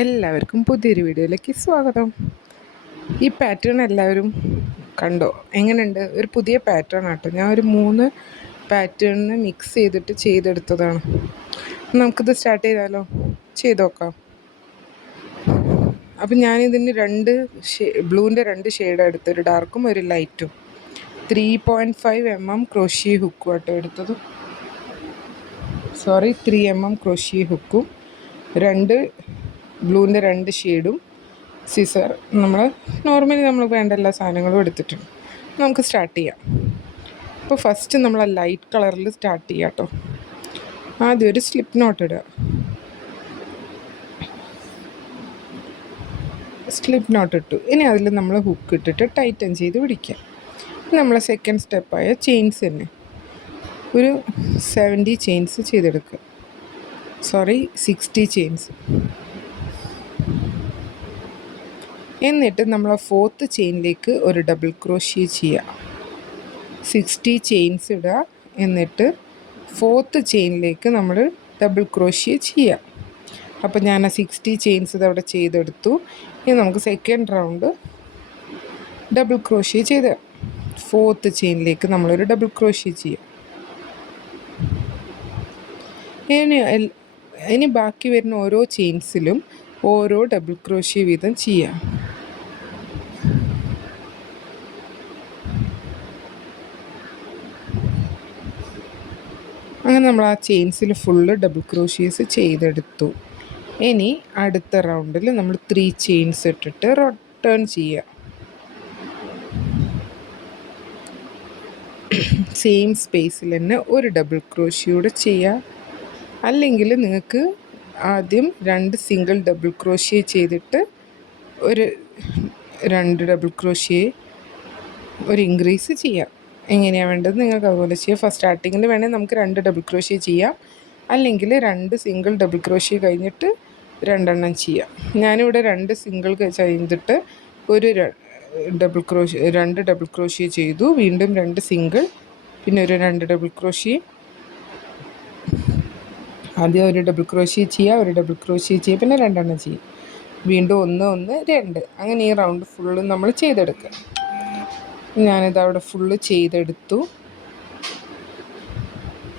എല്ലാവർക്കും പുതിയൊരു വീഡിയോയിലേക്ക് സ്വാഗതം. ഈ പാറ്റേൺ എല്ലാവരും കണ്ടോ? എങ്ങനെയുണ്ട്? ഒരു പുതിയ പാറ്റേൺ ആട്ടോ. ഞാൻ ഒരു 3 പാറ്റേണിന് മിക്സ് ചെയ്തെടുത്തതാണ്. നമുക്കിത് സ്റ്റാർട്ട് ചെയ്താലോ? ചെയ്ത് നോക്കാം. അപ്പം ഞാനിതിന് ബ്ലൂവിൻ്റെ 2 ഷെയ്ഡാണ് എടുത്തത്, ഒരു ഡാർക്കും ഒരു ലൈറ്റും. 3.5 mm ക്രോഷ്യ ഹുക്കും ആട്ടോ എടുത്തത്. 3 mm ക്രോഷ്യ ഹുക്കും, ബ്ലൂവിൻ്റെ 2 ഷെയ്ഡും, സിസർ നോർമലി നമ്മൾ വേണ്ട എല്ലാ സാധനങ്ങളും എടുത്തിട്ടുണ്ട്. നമുക്ക് സ്റ്റാർട്ട് ചെയ്യാം. അപ്പോൾ ഫസ്റ്റ് നമ്മൾ ആ ലൈറ്റ് കളറിൽ സ്റ്റാർട്ട് ചെയ്യാം കേട്ടോ. ആദ്യം ഒരു സ്ലിപ്പ് നോട്ട് ഇടുക. സ്ലിപ്പ് നോട്ട് ഇട്ടു. ഇനി അതിൽ നമ്മൾ ഹുക്ക് ഇട്ടിട്ട് ടൈറ്റൻ ചെയ്ത് പിടിക്കാം. നമ്മൾ സെക്കൻഡ് സ്റ്റെപ്പായ ചെയിൻസ് തന്നെ ഒരു 70 ചെയിൻസ് ചെയ്തെടുക്കുക. 60 ചെയിൻസ്. എന്നിട്ട് നമ്മൾ ഫോർത്ത് ചെയിനിലേക്ക് ഒരു ഡബിൾ ക്രോഷ്യ ചെയ്യുക. 60 ചെയിൻസ് ഇടുക. എന്നിട്ട് ഫോർത്ത് ചെയിനിലേക്ക് നമ്മൾ ഡബിൾ ക്രോഷ്യ ചെയ്യുക. അപ്പോൾ ഞാൻ ആ 60 ചെയിൻസ് ഇതവിടെ ചെയ്തെടുത്തു. ഇനി നമുക്ക് സെക്കൻഡ് റൗണ്ട് ഡബിൾ ക്രോഷ്യ ചെയ്ത് ഫോർത്ത് ചെയിനിലേക്ക് നമ്മളൊരു ഡബിൾ ക്രോഷ്യ ചെയ്യുക. ഇനി ബാക്കി വരുന്ന ഓരോ ചെയിൻസിലും ഓരോ ഡബിൾ ക്രോഷ്യ വീതം ചെയ്യാം. അങ്ങനെ നമ്മൾ ആ ചെയിൻസിൽ ഫുള്ള് ഡബിൾ ക്രോഷ്യേസ് ചെയ്തെടുത്തു. ഇനി അടുത്ത റൗണ്ടിൽ നമ്മൾ 3 ചെയിൻസ് ഇട്ടിട്ട് റിട്ടേൺ ചെയ്യുക. സെയിം സ്പേസിൽ തന്നെ ഒരു ഡബിൾ ക്രോഷ്യൂടെ ചെയ്യുക. അല്ലെങ്കിൽ നിങ്ങൾക്ക് ആദ്യം 2 സിംഗിൾ ഡബിൾ ക്രോഷ്യ ചെയ്തിട്ട് ഒരു 2 ഡബിൾ ക്രോഷ്യ ഒരു ഇൻക്രീസ് ചെയ്യാം. എങ്ങനെയാണ് വേണ്ടത് നിങ്ങൾക്ക് അതുപോലെ ചെയ്യാം. ഫസ്റ്റ് സ്റ്റാർട്ടിങ്ങിൽ വേണമെങ്കിൽ നമുക്ക് 2 ഡബിൾ ക്രോഷ്യ ചെയ്യാം. അല്ലെങ്കിൽ 2 സിംഗിൾ ഡബിൾ ക്രോഷ്യ കഴിഞ്ഞിട്ട് 2 എണ്ണം ചെയ്യാം. ഞാനിവിടെ 2 സിംഗിൾ ചെയ്തിട്ട് ഒരു 2 ഡബിൾ ക്രോഷ്യ ചെയ്തു. വീണ്ടും 2 സിംഗിൾ, പിന്നെ ഒരു 2 ഡബിൾ ക്രോഷ്യ. ആദ്യം ഒരു ഡബിൾ ക്രോഷ്യ ചെയ്യുക, ഒരു ഡബിൾ ക്രോഷ്യ ചെയ്യുക, പിന്നെ 2 എണ്ണം ചെയ്യുക. വീണ്ടും 1 1 2. അങ്ങനെ ഈ റൗണ്ട് ഫുള്ള് നമ്മൾ ചെയ്തെടുക്കുക. ഞാനിത് അവിടെ ഫുള്ള് ചെയ്തെടുത്തു.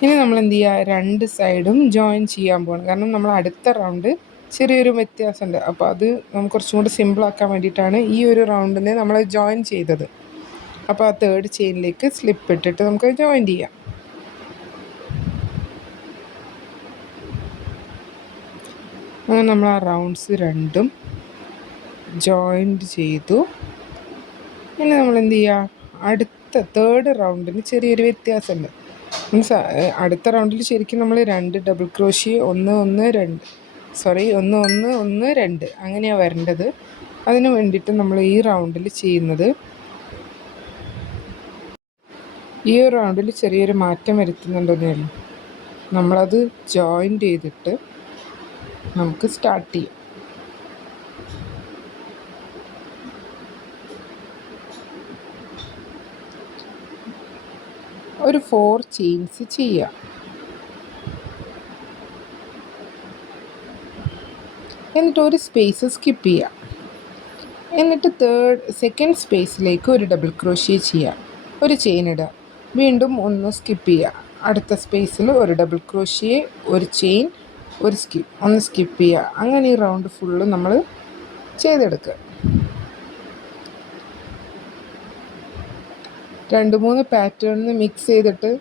ഇനി നമ്മൾ എന്ത് ചെയ്യുക? 2 സൈഡും ജോയിൻ ചെയ്യാൻ പോകണം. കാരണം നമ്മൾ അടുത്ത റൗണ്ട് ചെറിയൊരു വ്യത്യാസമുണ്ട്. അപ്പോൾ അത് നമുക്ക് കുറച്ചും കൂടി സിമ്പിളാക്കാൻ വേണ്ടിയിട്ടാണ് ഈ ഒരു റൗണ്ടിനെ നമ്മൾ ജോയിൻ ചെയ്തത്. അപ്പോൾ ആ 3rd ചെയിനിലേക്ക് സ്ലിപ്പ് ഇട്ടിട്ട് നമുക്ക് ജോയിൻ ചെയ്യാം. അങ്ങനെ നമ്മൾ ആ റൗണ്ട്സ് 2ഉം ജോയിൻറ്റ് ചെയ്തു. ഇനി നമ്മൾ എന്ത് ചെയ്യുക? അടുത്ത 3rd റൗണ്ടിന് ചെറിയൊരു വ്യത്യാസമുണ്ട്. അടുത്ത റൗണ്ടിൽ ശരിക്കും നമ്മൾ 2 ഡബിൾ ക്രോഷ്യ 1 1 2 അങ്ങനെയാണ് വരേണ്ടത്. അതിന് വേണ്ടിയിട്ട് നമ്മൾ ഈ റൗണ്ടിൽ ചെയ്യുന്നത്, ഈ ഒരു റൗണ്ടിൽ ചെറിയൊരു മാറ്റം വരുത്തുന്നുണ്ടെന്നേ ഉള്ളൂ. നമ്മളത് ജോയിൻ്റ് ചെയ്തിട്ട് നമുക്ക് സ്റ്റാർട്ട് ചെയ്യാം. ഒരു 4 ചെയിൻസ് ചെയ്യുക. എന്നിട്ട് ഒരു സ്പേസ് സ്കിപ്പ് ചെയ്യുക. എന്നിട്ട് സെക്കൻഡ് സ്പേസിലേക്ക് ഒരു ഡബിൾ ക്രോഷ്യ ചെയ്യുക, ഒരു ചെയിൻ ഇടുക. വീണ്ടും ഒന്ന് സ്കിപ്പ് ചെയ്യുക. അടുത്ത സ്പേസിൽ ഒരു ഡബിൾ ക്രോഷ്യ, ഒരു ചെയിൻ, ഒന്ന് സ്കിപ്പ് ചെയ്യുക. അങ്ങനെ ഈ റൗണ്ട് ഫുള്ള് നമ്മൾ ചെയ്തെടുക്കുക. 2-3 പാറ്റേണിന് മിക്സ് ചെയ്തിട്ട്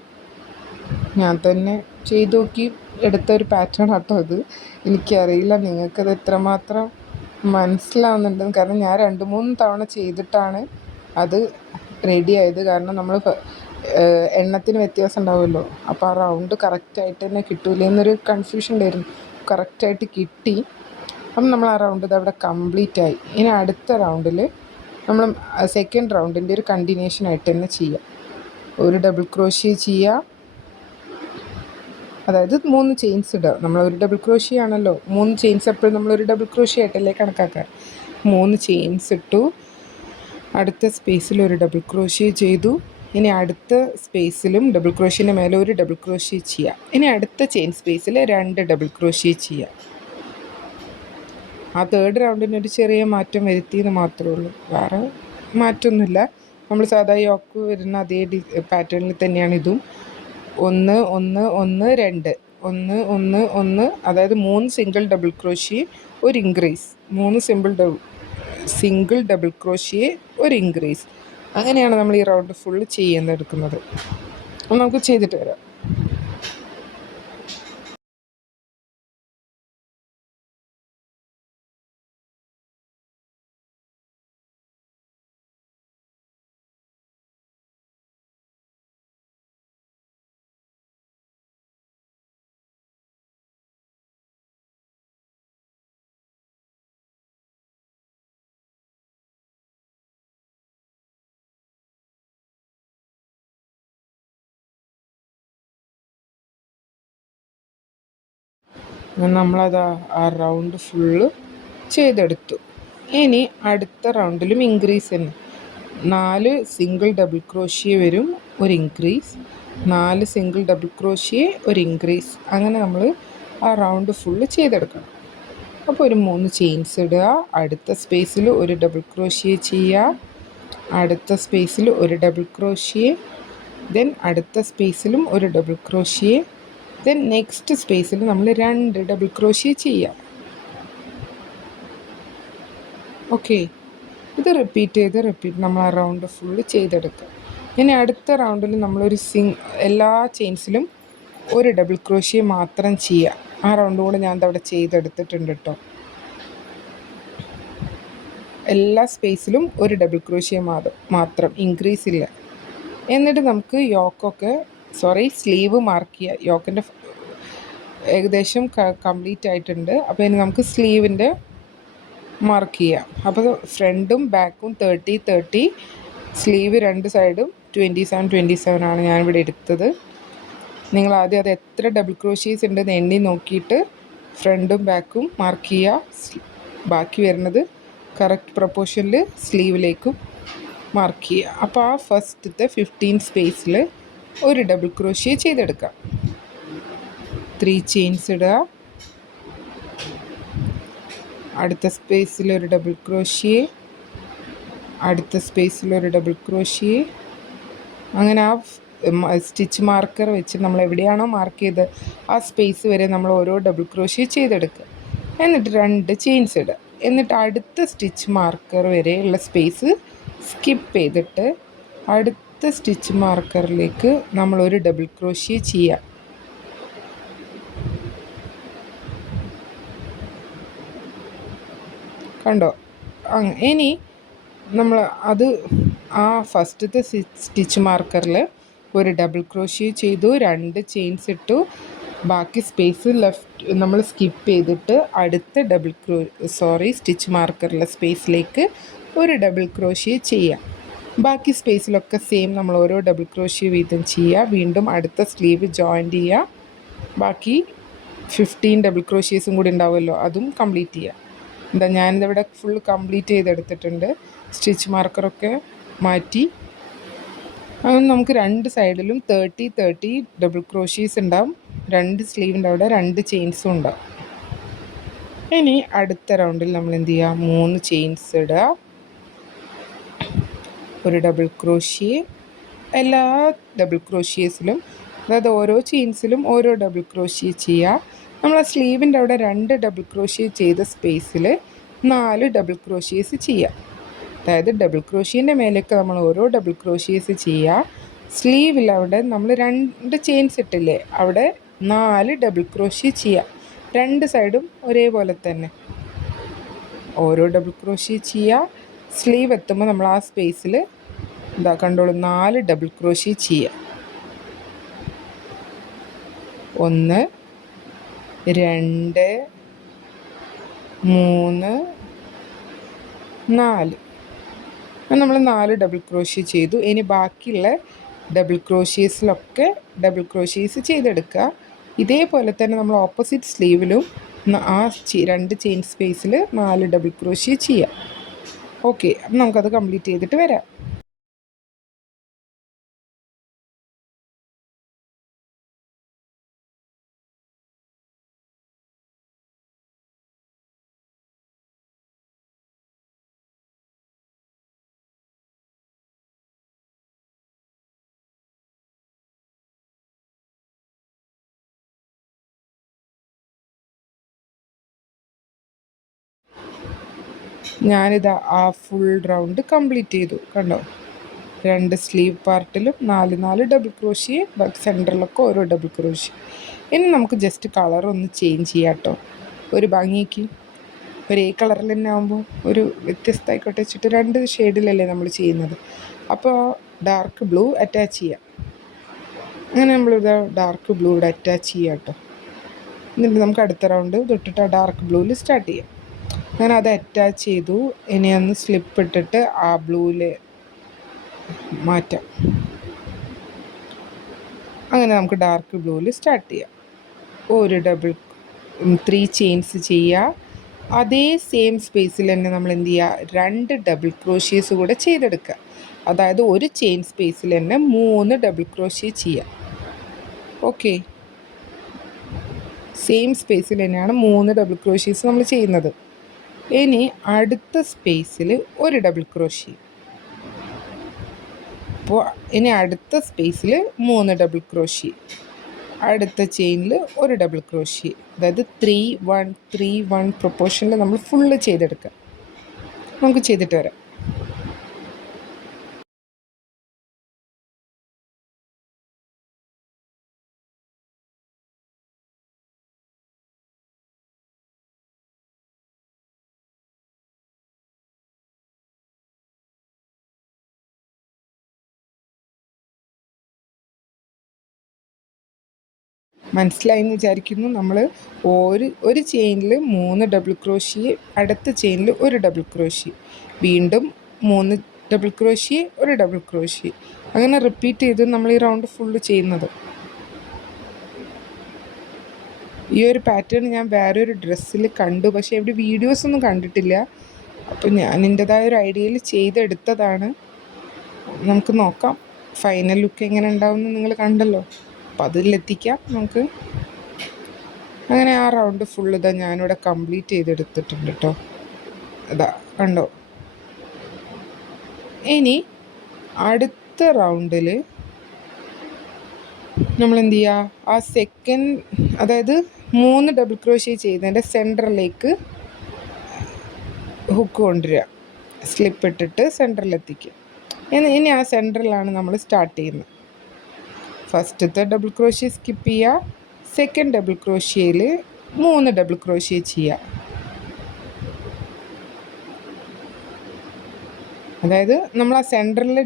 ഞാൻ തന്നെ ചെയ്ത് നോക്കി എടുത്തൊരു പാറ്റേൺ ആട്ടോ ഇത്. എനിക്കറിയില്ല നിങ്ങൾക്കത് എത്രമാത്രം മനസ്സിലാവുന്നുണ്ടെന്ന്. കാരണം ഞാൻ 2-3 തവണ ചെയ്തിട്ടാണ് അത് റെഡി ആയത്. കാരണം നമ്മൾ എണ്ണത്തിന് വ്യത്യാസം ഉണ്ടാവുമല്ലോ. അപ്പോൾ ആ റൗണ്ട് കറക്റ്റായിട്ട് തന്നെ കിട്ടൂല എന്നൊരു കൺഫ്യൂഷൻ ഉണ്ടായിരുന്നു. കറക്റ്റായിട്ട് കിട്ടി. അപ്പം നമ്മൾ ആ റൗണ്ട് ഇതവിടെ കംപ്ലീറ്റ് ആയി. ഇനി അടുത്ത റൗണ്ടിൽ നമ്മൾ സെക്കൻഡ് റൗണ്ടിൻ്റെ ഒരു കണ്ടിന്യൂഷനായിട്ട് തന്നെ ചെയ്യുക. ഒരു ഡബിൾ ക്രോഷ്യ ചെയ്യുക. അതായത് 3 ചെയിൻസ് ഇടുക. നമ്മളൊരു ഡബിൾ ക്രോഷ്യ ആണല്ലോ, 3 ചെയിൻസ് എപ്പോഴും നമ്മളൊരു ഡബിൾ ക്രോഷ്യ ആയിട്ടല്ലേ കണക്കാക്കുക. 3 ചെയിൻസ് ഇട്ടു. അടുത്ത സ്പേസിൽ ഒരു ഡബിൾ ക്രോഷ്യ ചെയ്തു. ഇനി അടുത്ത സ്പേസിലും ഡബിൾ ക്രോഷ്യൻ്റെ മേലെ ഒരു ഡബിൾ ക്രോഷ്യ ചെയ്യുക. ഇനി അടുത്ത ചെയിൻ സ്പേസിൽ 2 ഡബിൾ ക്രോഷ്യ ചെയ്യുക. ആ തേർഡ് റൗണ്ടിന് ഒരു ചെറിയ മാറ്റം വരുത്തിയെന്ന് മാത്രമേ ഉള്ളൂ, വേറെ മാറ്റമൊന്നുമില്ല. നമ്മൾ സാധാ യോക്ക് വരുന്ന അതേ പാറ്റേണിൽ തന്നെയാണ് ഇതും. 1 1 1 2 1 1 1, അതായത് 3 സിംഗിൾ ഡബിൾ ക്രോഷ്യ ഒരു ഇൻക്രീസ്, 3 സിംഗിൾ ഡബിൾ ക്രോഷ്യ ഒരു ഇൻക്രീസ്. അങ്ങനെയാണ് നമ്മൾ ഈ റൗണ്ട് ഫുള്ള് എടുക്കുന്നത്. അപ്പോൾ നമുക്ക് ചെയ്തിട്ട് വരാം. നമ്മളത് ആ റൗണ്ട് ഫുള്ള് ചെയ്തെടുത്തു. ഇനി അടുത്ത റൗണ്ടിലും ഇൻക്രീസ് തന്നെ. 4 സിംഗിൾ ഡബിൾ ക്രോഷ്യ വരും, ഒരു ഇൻക്രീസ്, 4 സിംഗിൾ ഡബിൾ ക്രോഷ്യ ഒരു ഇൻക്രീസ്. അങ്ങനെ നമ്മൾ ആ റൗണ്ട് ഫുള്ള് ചെയ്തെടുക്കണം. അപ്പോൾ ഒരു 3 ചെയിൻസ് ഇടുക, അടുത്ത സ്പേസിൽ ഒരു ഡബിൾ ക്രോഷ്യ ചെയ്യുക, അടുത്ത സ്പേസിൽ ഒരു ഡബിൾ ക്രോഷ്യ, ദെൻ അടുത്ത സ്പേസിലും ഒരു ഡബിൾ ക്രോഷ്യ, ദെൻ നെക്സ്റ്റ് സ്പേസിൽ നമ്മൾ 2 ഡബിൾ ക്രോഷ്യ ചെയ്യാം. ഓക്കെ, ഇത് റിപ്പീറ്റ് നമ്മൾ ആ റൗണ്ട് ഫുള്ള് ചെയ്തെടുക്കുക. ഇനി അടുത്ത റൗണ്ടിൽ നമ്മളൊരു എല്ലാ ചെയിൻസിലും ഒരു ഡബിൾ ക്രോഷ്യ മാത്രം ചെയ്യുക. ആ റൗണ്ട് കൂടെ ഞാൻ അവിടെ ചെയ്തെടുത്തിട്ടുണ്ട് കേട്ടോ. എല്ലാ സ്പേസിലും ഒരു ഡബിൾ ക്രോഷ്യ മാത്രം, ഇൻക്രീസ് ഇല്ല. എന്നിട്ട് നമുക്ക് സ്ലീവ് മാർക്ക് ചെയ്യുക. യോക്കിൻ്റെ ഏകദേശം കംപ്ലീറ്റ് ആയിട്ടുണ്ട്. അപ്പോൾ ഇനി നമുക്ക് സ്ലീവിൻ്റെ മാർക്ക് ചെയ്യാം. അപ്പോൾ ഫ്രണ്ടും ബാക്കും 30 30, സ്ലീവ് രണ്ട് സൈഡും 27 27 ആണ് ഞാനിവിടെ എടുത്തത്. നിങ്ങൾ ആദ്യം അത് എത്ര ഡബിൾ ക്രോഷ്യേസ് ഉണ്ടെന്ന് എണ്ണി നോക്കിയിട്ട് ഫ്രണ്ടും ബാക്കും മാർക്ക് ചെയ്യുക. ബാക്കി വരുന്നത് കറക്റ്റ് പ്രൊപ്പോർഷനിൽ സ്ലീവിലേക്കും മാർക്ക് ചെയ്യുക. അപ്പോൾ ആ ഫസ്റ്റത്തെ 15 സ്പേസിൽ ഒരു ഡബിൾ ക്രോഷ്യ ചെയ്തെടുക്കാം. 3 ചെയിൻസ് ഇടുക, അടുത്ത സ്പേസിൽ ഒരു ഡബിൾ ക്രോഷ്യ, അടുത്ത സ്പേസിൽ ഒരു ഡബിൾ ക്രോഷ്യ. അങ്ങനെ ആ സ്റ്റിച്ച് മാർക്കർ വെച്ച് നമ്മൾ എവിടെയാണോ മാർക്ക് ചെയ്ത് ആ സ്പേസ് വരെ നമ്മൾ ഓരോ ഡബിൾ ക്രോഷ്യ ചെയ്തെടുക്കുക. എന്നിട്ട് 2 ചെയിൻസ് ഇടുക. എന്നിട്ട് അടുത്ത സ്റ്റിച്ച് മാർക്കർ വരെയുള്ള സ്പേസ് സ്കിപ്പ് ചെയ്തിട്ട് അടുത്ത സ്റ്റിച്ച് മാർക്കറിലേക്ക് നമ്മൾ ഒരു ഡബിൾ ക്രോഷ്യ ചെയ്യുക. കണ്ടോ? ഇനി നമ്മൾ ആ ഫസ്റ്റത്തെ സ്റ്റിച്ച് മാർക്കറിൽ ഒരു ഡബിൾ ക്രോഷ്യ ചെയ്തു, 2 ചെയിൻസ് ഇട്ടു, ബാക്കി സ്പേസ് നമ്മൾ സ്കിപ്പ് ചെയ്തിട്ട് അടുത്ത സ്റ്റിച്ച് മാർക്കറിലെ സ്പേസിലേക്ക് ഒരു ഡബിൾ ക്രോഷ്യ ചെയ്യാം. ബാക്കി സ്പേസിലൊക്കെ സെയിം നമ്മൾ ഓരോ ഡബിൾ ക്രോഷ്യ വീതം ചെയ്യുക. വീണ്ടും അടുത്ത സ്ലീവ് ജോയിൻറ്റ് ചെയ്യുക. ബാക്കി 15 ഡബിൾ ക്രോഷ്യേസും കൂടി ഉണ്ടാവുമല്ലോ, അതും കംപ്ലീറ്റ് ചെയ്യുക. ഞാനിതിവിടെ ഫുൾ കംപ്ലീറ്റ് ചെയ്തെടുത്തിട്ടുണ്ട്. സ്റ്റിച്ച് മാർക്കറൊക്കെ മാറ്റി. അങ്ങനെ നമുക്ക് 2 സൈഡിലും 30 30 ഡബിൾ ക്രോഷ്യേസ് ഉണ്ടാവും. 2 സ്ലീവിൻ്റെ അവിടെ 2 ചെയിൻസും ഉണ്ടാവും. ഇനി അടുത്ത റൗണ്ടിൽ നമ്മൾ എന്ത് ചെയ്യുക? 3 ചെയിൻസ് ഇടുക, ഒരു ഡബിൾ ക്രോഷ്യ, എല്ലാ ഡബിൾ ക്രോഷ്യേസിലും, അതായത് ഓരോ ചെയിൻസിലും ഓരോ ഡബിൾ ക്രോഷ്യ ചെയ്യുക. നമ്മൾ ആ സ്ലീവിൻ്റെ അവിടെ 2 ഡബിൾ ക്രോഷ്യ ചെയ്ത സ്പേസിൽ 4 ഡബിൾ ക്രോഷ്യേസ് ചെയ്യുക. അതായത് ഡബിൾ ക്രോഷ്യേൻ്റെ മേലേക്ക് നമ്മൾ ഓരോ ഡബിൾ ക്രോഷ്യേസ് ചെയ്യുക. സ്ലീവിൽ അവിടെ നമ്മൾ 2 ചെയിൻസ് ഇട്ടില്ലേ, അവിടെ 4 ഡബിൾ ക്രോഷ്യ ചെയ്യുക. 2 സൈഡും ഒരേപോലെ തന്നെ ഓരോ ഡബിൾ ക്രോഷ്യ ചെയ്യുക. സ്ലീവ് എത്തുമ്പോൾ നമ്മൾ ആ സ്പേസിൽ കണ്ടോളൂ, 4 ഡബിൾ ക്രോഷ്യ ചെയ്യുക. 1 2 3 4, നമ്മൾ 4 ഡബിൾ ക്രോഷ്യ ചെയ്തു. ഇനി ബാക്കിയുള്ള ഡബിൾ ക്രോഷ്യേസിലൊക്കെ ഡബിൾ ക്രോഷ്യേസ് ചെയ്തെടുക്കുക. ഇതേപോലെ തന്നെ നമ്മൾ ഓപ്പോസിറ്റ് സ്ലീവിലും ആ 2 ചെയിൻ സ്പേസിൽ 4 ഡബിൾ ക്രോഷ്യ ചെയ്യുക. ഓക്കെ, അപ്പം നമുക്കത് കംപ്ലീറ്റ് ചെയ്തിട്ട് വരാം. ഞാനിതാ ആ ഫുൾ റൗണ്ട് കംപ്ലീറ്റ് ചെയ്തു. കണ്ടോ, 2 സ്ലീവ് പാർട്ടിലും 4 ഡബിൾ ക്രോഷ്യ, ബാക്ക് സെൻറ്ററിലൊക്കെ ഓരോ ഡബിൾ ക്രോഷ്യ. ഇനി നമുക്ക് ജസ്റ്റ് കളറൊന്ന് ചേഞ്ച് ചെയ്യാം കേട്ടോ, ഒരു ഭംഗിക്ക്. ഒരേ കളറിൽ തന്നെ ആകുമ്പോൾ ഒരു വ്യത്യസ്തമായിക്കോട്ടെ വെച്ചിട്ട് 2 ഷെയ്ഡിലല്ലേ നമ്മൾ ചെയ്യുന്നത്. അപ്പോൾ ഡാർക്ക് ബ്ലൂ അറ്റാച്ച് ചെയ്യാം. അങ്ങനെ നമ്മളിത് ഡാർക്ക് ബ്ലൂ ഇവിടെ അറ്റാച്ച് ചെയ്യാം കേട്ടോ. എന്നിട്ട് നമുക്ക് അടുത്ത റൗണ്ട് തൊട്ടിട്ട് ആ ഡാർക്ക് ബ്ലൂവിൽ സ്റ്റാർട്ട് ചെയ്യാം. അങ്ങനെ അത് അറ്റാച്ച് ചെയ്തു. ഇനി ഒന്ന് സ്ലിപ്പ് ഇട്ടിട്ട് ആ ബ്ലൂവിൽ മാറ്റാം. അങ്ങനെ നമുക്ക് ഡാർക്ക് ബ്ലൂവിൽ സ്റ്റാർട്ട് ചെയ്യാം. ഒരു 3 ചെയിൻസ് ചെയ്യുക. അതേ സെയിം സ്പേസിൽ തന്നെ നമ്മൾ എന്ത് ചെയ്യുക, 2 ഡബിൾ ക്രോഷ്യേസ് കൂടെ ചെയ്തെടുക്കുക. അതായത് ഒരു ചെയിൻ സ്പേസിൽ തന്നെ 3 ഡബിൾ ക്രോഷ്യ ചെയ്യുക. ഓക്കെ, സെയിം സ്പേസിൽ തന്നെയാണ് 3 ഡബിൾ ക്രോഷ്യേസ് നമ്മൾ ചെയ്യുന്നത്. ഇനി അടുത്ത സ്പേസിൽ ഒരു ഡബിൾ ക്രോഷ്യ. അപ്പോൾ ഇനി അടുത്ത സ്പേസിൽ 3 ഡബിൾ ക്രോഷ്യ, അടുത്ത ചെയിനിൽ ഒരു ഡബിൾ ക്രോഷ്യ. അതായത് 3-1-3-1 പ്രൊപ്പോർഷനിൽ നമ്മൾ ഫുള്ള് ചെയ്തെടുക്കുക. നമുക്ക് ചെയ്തിട്ട് വരാം. മനസ്സിലായെന്ന് വിചാരിക്കുന്നു. നമ്മൾ ഒരു ചെയിനിൽ 3 ഡബിൾ ക്രോഷ്യ, അടുത്ത ചെയിനിൽ ഒരു ഡബിൾ ക്രോഷ്യ, വീണ്ടും 3 ഡബിൾ ക്രോഷ്യ, ഒരു ഡബിൾ ക്രോഷ്യ, അങ്ങനെ റിപ്പീറ്റ് ചെയ്ത് നമ്മൾ ഈ റൗണ്ട് ഫുള്ള് ചെയ്യുന്നത്. ഈ ഒരു പാറ്റേൺ ഞാൻ വേറൊരു ഡ്രസ്സിൽ കണ്ടു, പക്ഷേ ഇവിടെ വീഡിയോസൊന്നും കണ്ടിട്ടില്ല. അപ്പോൾ ഞാൻ എൻ്റെതായ ഒരു ഐഡിയയിൽ ചെയ്തെടുത്തതാണ്. നമുക്ക് നോക്കാം ഫൈനൽ ലുക്ക് എങ്ങനെ ഉണ്ടാവുമെന്ന്. നിങ്ങൾ കണ്ടല്ലോ, അപ്പോൾ അതിലെത്തിക്കാം നമുക്ക്. അങ്ങനെ ആ റൗണ്ട് ഫുള്ള് ഇതാ ഞാനിവിടെ കംപ്ലീറ്റ് ചെയ്തെടുത്തിട്ടുണ്ട് കേട്ടോ. ഇതാ കണ്ടോ. ഇനി അടുത്ത റൗണ്ടിൽ നമ്മൾ എന്ത് ചെയ്യുക, ആ സെക്കൻഡ്, അതായത് 3 ഡബിൾ ക്രോഷ്യ ചെയ്തതിൻ്റെ സെൻറ്ററിലേക്ക് ഹുക്ക് കൊണ്ടുവരിക, സ്ലിപ്പ് ഇട്ടിട്ട് സെൻറ്ററിലെത്തിക്കുക. ഇനി ആ സെൻറ്ററിലാണ് നമ്മൾ സ്റ്റാർട്ട് ചെയ്യുന്നത്. ഫസ്റ്റത്തെ ഡബിൾ ക്രോഷ്യ സ്കിപ്പ് ചെയ്യുക, സെക്കൻഡ് ഡബിൾ ക്രോഷ്യയിൽ 3 ഡബിൾ ക്രോഷ്യ ചെയ്യുക. അതായത് നമ്മൾ ആ സെൻറ്ററിലെ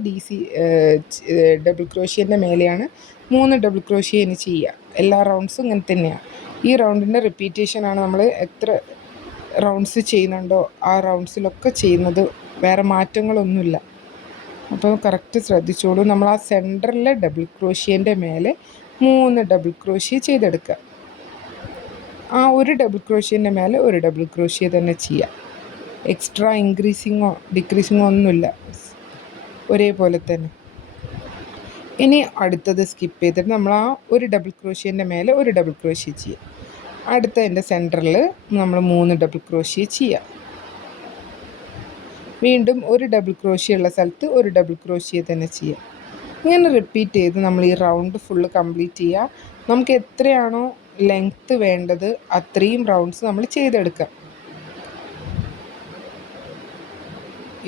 ഡബിൾ ക്രോഷ്യൻ്റെ മേലെയാണ് 3 ഡബിൾ ക്രോഷ്യ ഇനി ചെയ്യുക. എല്ലാ റൗണ്ട്സും ഇങ്ങനെ തന്നെയാണ്. ഈ റൗണ്ടിൻ്റെ റിപ്പീറ്റേഷനാണ് നമ്മൾ എത്ര റൗണ്ട്സ് ചെയ്യുന്നുണ്ടോ ആ റൗണ്ട്സിലൊക്കെ ചെയ്യുന്നത്, വേറെ മാറ്റങ്ങളൊന്നുമില്ല. അപ്പോൾ കറക്റ്റ് ശ്രദ്ധിച്ചോളൂ. നമ്മൾ ആ സെൻറ്ററിലെ ഡബിൾ ക്രോഷ്യേൻ്റെ മേലെ 3 ഡബിൾ ക്രോഷ്യ ചെയ്തെടുക്കുക. ആ ഒരു ഡബിൾ ക്രോഷ്യേൻ്റെ മേലെ ഒരു ഡബിൾ ക്രോഷ്യ തന്നെ ചെയ്യുക. എക്സ്ട്രാ ഇൻക്രീസിങ്ങോ ഡിക്രീസിങ്ങോ ഒന്നുമില്ല, ഒരേപോലെ തന്നെ. ഇനി അടുത്തത് സ്കിപ്പ് ചെയ്തിട്ട് നമ്മൾ ആ ഒരു ഡബിൾ ക്രോഷ്യേൻ്റെ മേലെ ഒരു ഡബിൾ ക്രോഷ്യ ചെയ്യുക. അടുത്തതിൻ്റെ സെൻറ്ററിൽ നമ്മൾ 3 ഡബിൾ ക്രോഷ്യ ചെയ്യുക. വീണ്ടും ഒരു ഡബിൾ ക്രോഷ്യ ഉള്ള സ്ഥലത്ത് ഒരു ഡബിൾ ക്രോഷ്യ തന്നെ ചെയ്യുക. ഇങ്ങനെ റിപ്പീറ്റ് ചെയ്ത് നമ്മൾ ഈ റൗണ്ട് ഫുള്ള് കംപ്ലീറ്റ് ചെയ്യുക. നമുക്ക് എത്രയാണോ ലെങ്ത്ത് വേണ്ടത് അത്രയും റൗണ്ട്സ് നമ്മൾ ചെയ്തെടുക്കുക.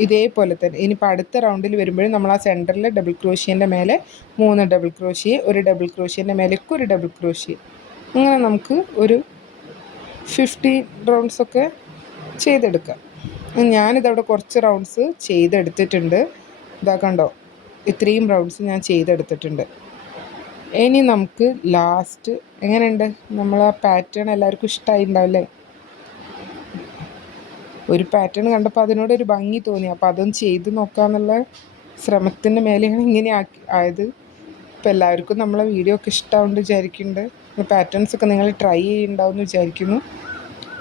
ഇതേപോലെ തന്നെ ഇനിയിപ്പോൾ അടുത്ത റൗണ്ടിൽ വരുമ്പോഴും നമ്മൾ ആ സെൻറ്ററിൽ ഡബിൾ ക്രോഷ്യേൻ്റെ മേലെ 3 ഡബിൾ ക്രോഷ്യ, ഒരു ഡബിൾ ക്രോഷ്യേൻ്റെ മേലേക്ക് ഒരു ഡബിൾ ക്രോഷ്യ, അങ്ങനെ നമുക്ക് ഒരു 15 റൗണ്ട്സൊക്കെ ചെയ്തെടുക്കാം. ഞാനിതവിടെ കുറച്ച് റൗണ്ട്സ് ചെയ്തെടുത്തിട്ടുണ്ട്. ഇതാ കണ്ടോ, ഇത്രയും റൗണ്ട്സ് ഞാൻ ചെയ്തെടുത്തിട്ടുണ്ട്. ഇനി നമുക്ക് ലാസ്റ്റ് എങ്ങനെയുണ്ട്, നമ്മൾ ആ പാറ്റേൺ എല്ലാവർക്കും ഇഷ്ടമായി ഉണ്ടാവില്ലേ? ഒരു പാറ്റേൺ കണ്ടപ്പോൾ അതിനോടൊരു ഭംഗി തോന്നി, അപ്പോൾ അതൊന്ന് ചെയ്ത് നോക്കാമെന്നുള്ള ശ്രമത്തിൻ്റെ മേലെയാണ് ഇങ്ങനെ ആയത്. ഇപ്പോൾ എല്ലാവർക്കും നമ്മളെ വീഡിയോ ഒക്കെ ഇഷ്ടമാവുമെന്ന് വിചാരിക്കുന്നുണ്ട്. പാറ്റേൺസൊക്കെ നിങ്ങൾ ട്രൈ ചെയ്യുന്നുണ്ടാവുമെന്ന് വിചാരിക്കുന്നു.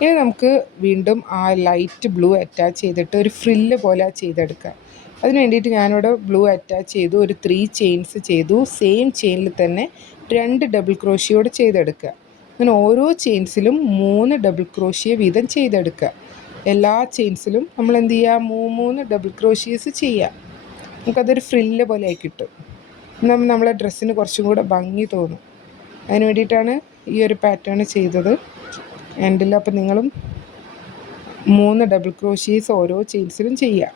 ഇനി നമുക്ക് വീണ്ടും ആ ലൈറ്റ് ബ്ലൂ അറ്റാച്ച് ചെയ്തിട്ട് ഒരു ഫ്രില്ല് പോലെ ചെയ്തെടുക്കാം. അതിന് വേണ്ടിയിട്ട് ഞാനിവിടെ ബ്ലൂ അറ്റാച്ച് ചെയ്തു, ഒരു 3 ചെയിൻസ് ചെയ്തു. സെയിം ചെയിനിൽ തന്നെ 2 ഡബിൾ ക്രോഷ്യോട് ചെയ്തെടുക്കുക. അങ്ങനെ ഓരോ ചെയിൻസിലും 3 ഡബിൾ ക്രോഷ്യ വീതം ചെയ്തെടുക്കുക. എല്ലാ ചെയിൻസിലും നമ്മൾ എന്ത് ചെയ്യുക, 3 ഡബിൾ ക്രോഷ്യേസ് ചെയ്യുക. നമുക്കതൊരു ഫ്രില്ല് പോലെ ആയി കിട്ടും. നമ്മളെ ഡ്രസ്സിന് കുറച്ചും കൂടെ ഭംഗി തോന്നും. അതിന് വേണ്ടിയിട്ടാണ് ഈ ഒരു പാറ്റേൺ ചെയ്തത് എൻഡിൽ. അപ്പോൾ നിങ്ങളും 3 ഡബിൾ ക്രോഷീസ് ഓരോ ചെയിൻസിലും ചെയ്യുക.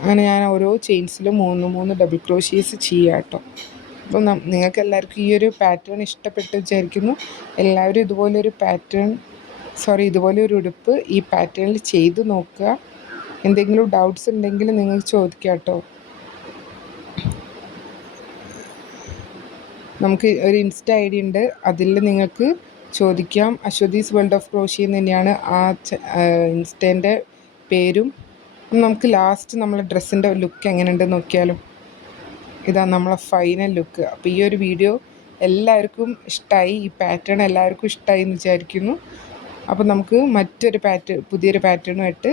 അങ്ങനെ ഞാൻ ഓരോ ചെയിൻസിലും 3 ഡബിൾ ക്രോഷീസ് ചെയ്യുക കേട്ടോ. അപ്പം നിങ്ങൾക്ക് എല്ലാവർക്കും ഈ ഒരു പാറ്റേൺ ഇഷ്ടപ്പെട്ട് വിചാരിക്കുന്നു. എല്ലാവരും ഇതുപോലെ ഒരു ഉടുപ്പ് ഈ പാറ്റേണിൽ ചെയ്ത് നോക്കുക. എന്തെങ്കിലും ഡൗട്ട്സ് ഉണ്ടെങ്കിൽ നിങ്ങൾക്ക് ചോദിക്കാം കേട്ടോ. നമുക്ക് ഒരു ഇൻസ്റ്റ ഐ ഡി ഉണ്ട്, അതിൽ നിങ്ങൾക്ക് ചോദിക്കാം. അശ്വതീസ് വേൾഡ് ഓഫ് ക്രോഷ്യ എന്ന് തന്നെയാണ് ആ ഇൻസ്റ്റേൻ്റെ പേരും. നമുക്ക് ലാസ്റ്റ് നമ്മളെ ഡ്രസ്സിൻ്റെ ലുക്ക് എങ്ങനെയുണ്ടെന്ന് നോക്കിയാലും. ഇതാണ് നമ്മളെ ഫൈനൽ ലുക്ക്. അപ്പോൾ ഈ ഒരു വീഡിയോ എല്ലാവർക്കും ഇഷ്ടമായി, ഈ പാറ്റേൺ എല്ലാവർക്കും ഇഷ്ടമായി എന്ന് വിചാരിക്കുന്നു. അപ്പോൾ നമുക്ക് പുതിയൊരു പാറ്റേണുമായിട്ട്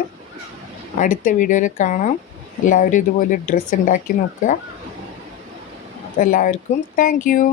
അടുത്ത വീഡിയോയിൽ കാണാം. എല്ലാവരും ഇതുപോലെ ഡ്രസ്സ് ഉണ്ടാക്കി നോക്കുക. എല്ലാവർക്കും താങ്ക് യു.